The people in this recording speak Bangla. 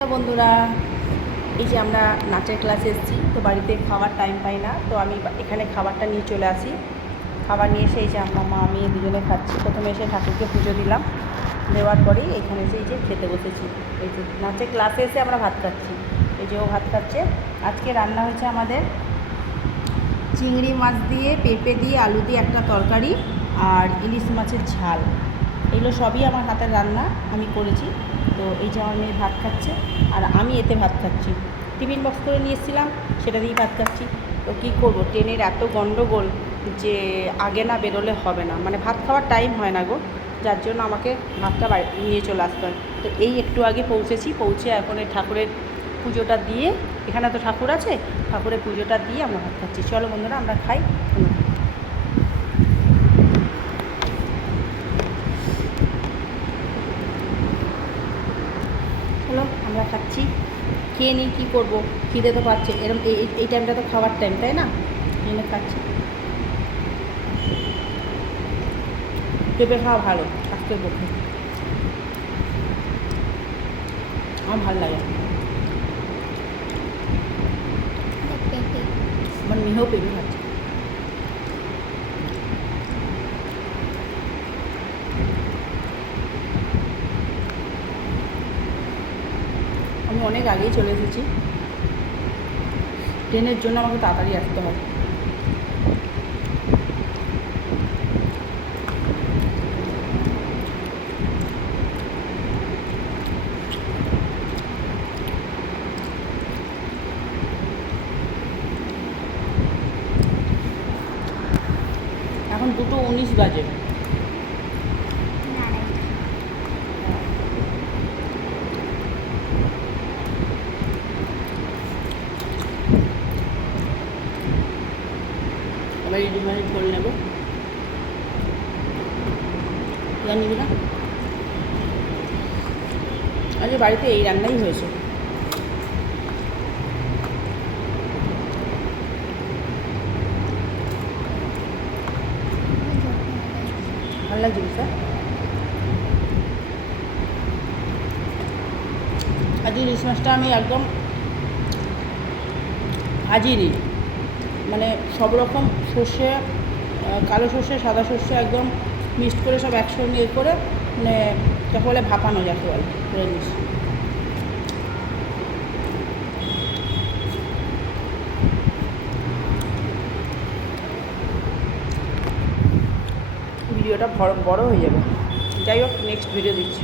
বন্ধুরা, এই যে আমরা নাচের ক্লাসে এসেছি, তো বাড়িতে খাওয়ার টাইম পাই না, তো আমি এখানে খাবারটা নিয়ে চলে আসি। খাবার নিয়ে এসে এই যে আমার মা আমি দুজনে খাচ্ছি। প্রথমে এসে ঠাকুরকে পুজো দিলাম, দেওয়ার পরেই এখানে এসে এই যে খেতে বসেছি। এই যে নাচের ক্লাসে এসে আমরা ভাত খাচ্ছি। এই যে ও ভাত খাচ্ছে। আজকে রান্না হয়েছে আমাদের চিংড়ি মাছ দিয়ে, পেঁপে দিয়ে, আলু দিয়ে একটা তরকারি আর ইলিশ মাছের ঝাল। এগুলো সবই আমার হাতের রান্না, আমি করেছি। তো এই যে আমার মেয়ে ভাত খাচ্ছে আর আমি এতে ভাত খাচ্ছি। টিফিন বক্স করে নিয়ে এসেছিলাম, সেটা দিয়েই ভাত খাচ্ছি। তো কী করবো, ট্রেনের এত গণ্ডগোল যে আগে না বেরোলে হবে না, মানে ভাত খাওয়ার টাইম হয় না গো, যার জন্য আমাকে ভাতটা নিয়ে চলে আসতে হয়। তো এই একটু আগে পৌঁছেছি, পৌঁছে এখন এই ঠাকুরের পুজোটা দিয়ে, এখানে তো ঠাকুর আছে, ঠাকুরের পুজোটা দিয়ে আমরা ভাত খাচ্ছি। চলো বন্ধুরা আমরা খাই। চলো আমরা খাচ্ছি, খেয়ে নিই। কী করবো, খিদে তো পাচ্ছে, এরকম এই টাইমটা তো খাওয়ার টাইম, তাই না? এনে খাচ্ছি। পেঁপে খাওয়া ভালো স্বাস্থ্যের পক্ষে, আমার ভালো লাগে। আমার মেয়েও পেঁপে খাচ্ছে। আমি অনেক আগেই চলে এসেছি, ট্রেনের জন্য আমাকে তাড়াতাড়ি আসতে হয়। এখন 2:19 বাজে। এবার এই ডিমান্ড করে নেবো, নিবি না? আজকে বাড়িতে এই রান্নাই হয়েছে। ভালো লাগছে স্যার। আজকে ইলিশ মাছটা আমি একদম ভাজিনি, মানে সব রকম সর্ষে, কালো সর্ষে, সাদা সর্ষে একদম মিক্সড করে সব একসঙ্গে করে, মানে যাকে বলে ভাপানো, যাকে বলে করে নিস। ভিডিওটা বড় হয়ে যাবে, যাই হোক নেক্সট ভিডিও দিচ্ছি।